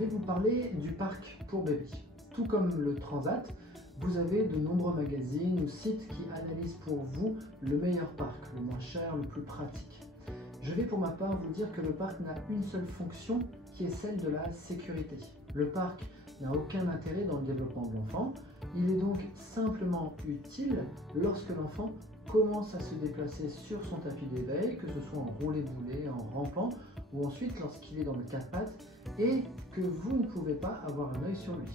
vais vous parler du parc pour bébés. Tout comme le Transat, vous avez de nombreux magazines ou sites qui analysent pour vous le meilleur parc, le moins cher, le plus pratique. Je vais pour ma part vous dire que le parc n'a une seule fonction qui est celle de la sécurité. Le parc n'a aucun intérêt dans le développement de l'enfant. Il est donc simplement utile lorsque l'enfant commence à se déplacer sur son tapis d'éveil, que ce soit en roulé-boulé, en rampant, ou ensuite lorsqu'il est dans le quatre-pattes et que vous ne pouvez pas avoir un œil sur lui.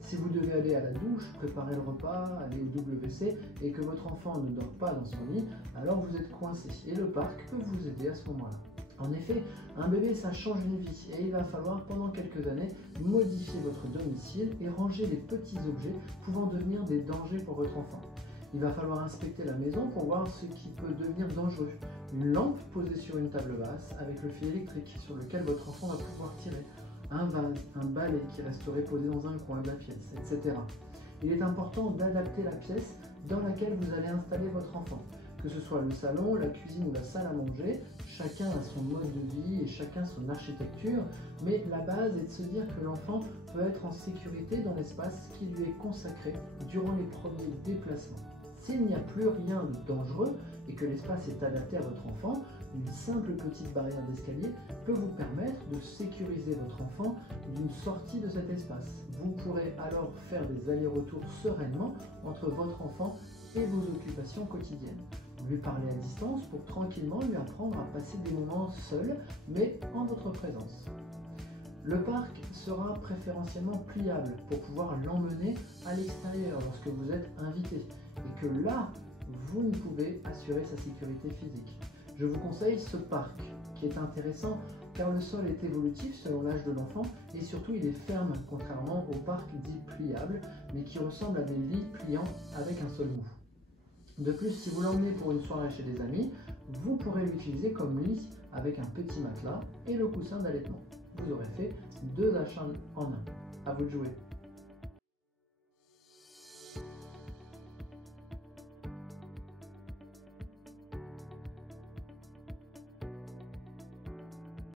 Si vous devez aller à la douche, préparer le repas, aller au WC et que votre enfant ne dort pas dans son lit, alors vous êtes coincé et le parc peut vous aider à ce moment-là. En effet, un bébé ça change une vie et il va falloir pendant quelques années modifier votre domicile et ranger les petits objets pouvant devenir des dangers pour votre enfant. Il va falloir inspecter la maison pour voir ce qui peut devenir dangereux. Une lampe posée sur une table basse avec le fil électrique sur lequel votre enfant va pouvoir tirer. Un vase, un balai qui resterait posé dans un coin de la pièce, etc. Il est important d'adapter la pièce dans laquelle vous allez installer votre enfant. Que ce soit le salon, la cuisine ou la salle à manger, chacun a son mode de vie et chacun son architecture, mais la base est de se dire que l'enfant peut être en sécurité dans l'espace qui lui est consacré durant les premiers déplacements. S'il n'y a plus rien de dangereux et que l'espace est adapté à votre enfant, une simple petite barrière d'escalier peut vous permettre de sécuriser votre enfant d'une sortie de cet espace. Vous pourrez alors faire des allers-retours sereinement entre votre enfant et vos occupations quotidiennes. Lui parler à distance pour tranquillement lui apprendre à passer des moments seuls, mais en votre présence. Le parc sera préférentiellement pliable pour pouvoir l'emmener à l'extérieur lorsque vous êtes invité et que là, vous ne pouvez assurer sa sécurité physique. Je vous conseille ce parc qui est intéressant car le sol est évolutif selon l'âge de l'enfant et surtout il est ferme contrairement au parc dit pliable mais qui ressemble à des lits pliants avec un sol mou. De plus, si vous l'emmenez pour une soirée chez des amis, vous pourrez l'utiliser comme lit avec un petit matelas et le coussin d'allaitement. Vous aurez fait 2 achats en un. À vous de jouer.